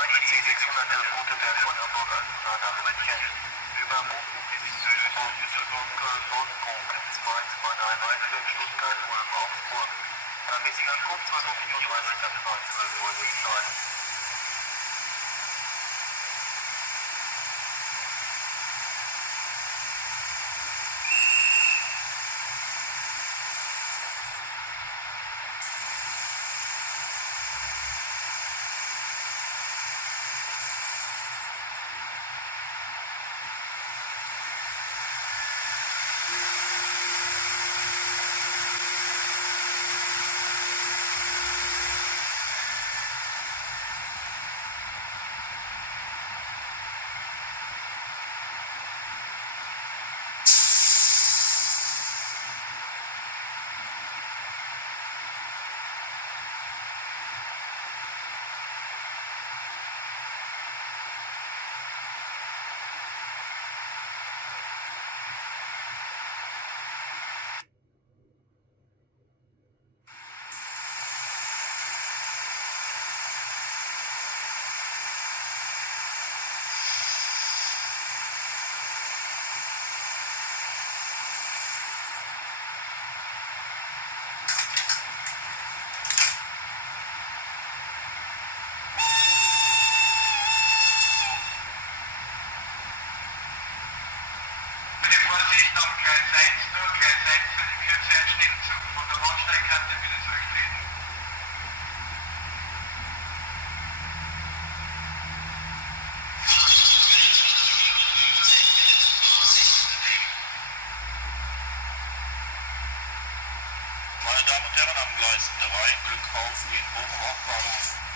C611 Rotenberg von Hamburg Altona nach München. Über Bochum bis Südburg, Düsseldorf, Köln, Nordburg, Mainz, Mannheim, Heidelberg, Stuttgart, Ulm, Augsburg. Mäßiger Ankunft 12:30 ab 12 Uhr sein. Vorsicht auf Gleis 1, nur Gleis 1 für die Kürze ein Schnellzug. Von der Bahnsteigkante bitte zurücktreten. Meine Damen und Herren, am Gleis 3, Glück auf in Bochum Hauptbahnhof.